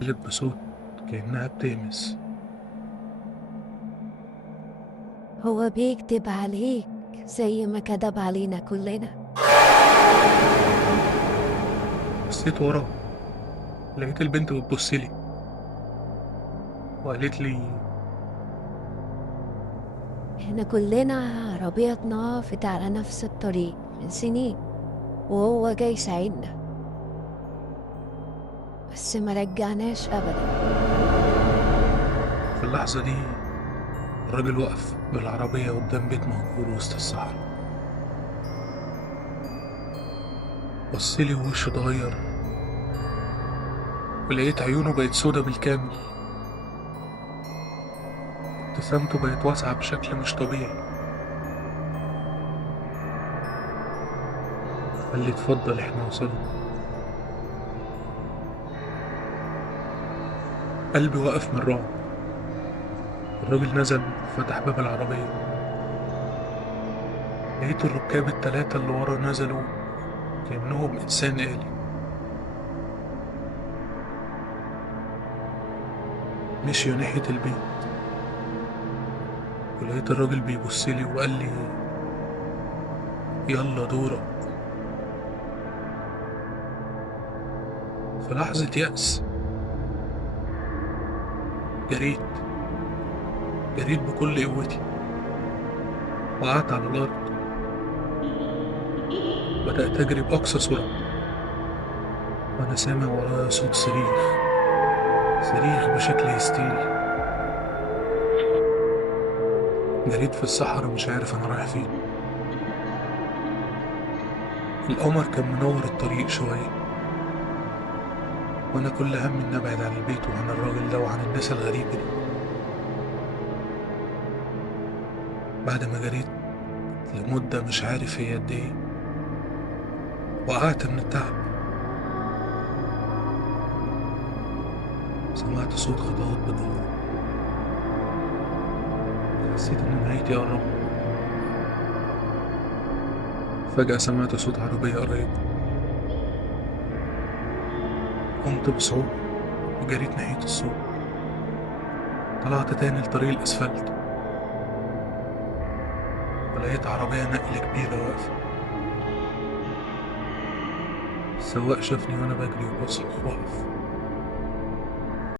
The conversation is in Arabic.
قالت بصوت كأنها بتهمس. هو بيكدب عليك زي ما كدب علينا كلنا. بصيت ورا، لقيت البنت بتبصلي وقالت لي احنا كلنا عربيتنا فت على نفس الطريق من سنين، وهو جاي يساعدنا بس ما رجعناش ابدا. في اللحظة دي الراجل وقف بالعربية قدام بيت مهجور وسط الصحراء. بصلي ووشه اتغير، ولقيت عيونه بقت سودا بالكامل. ابتسامته بقت واسعة بشكل مش طبيعي. قال لي اتفضل احنا وصلنا. قلبي وقف من الرعب. الراجل نزل وفتح باب العربية. لقيت الركاب التلاتة اللي ورا نزلوا كأنهم إنسان آلي. مشيوا ناحية البيت، ولقيت الراجل بيبصلي وقال لي يلا دورك. في لحظة يأس جريت، جريت بكل قوتي. وقعت على الأرض، بدأت أجري بأقصى سرعة وأنا سامع ورايا صوت صريخ، صريخ بشكل هستيري. جريت في الصحراء مش عارف أنا رايح فين. القمر كان منور الطريق شوية، وأنا كل همي إني أبعد عن البيت وعن الراجل ده وعن الناس الغريبة دي. بعد ما جريت لمدة مش عارف هي قد إيه، وقعت من التعب. سمعت صوت خطوات بتقرب، حسيت إن نهايتي قربت. فجأة سمعت صوت عربية قريبة. قمت بصعوبة وجريت ناحية الصوت. طلعت تاني لطريق الأسفلت، ولقيت عربية نقل كبيرة واقفة. السواق شافني وأنا بجري وبصرخ وقف.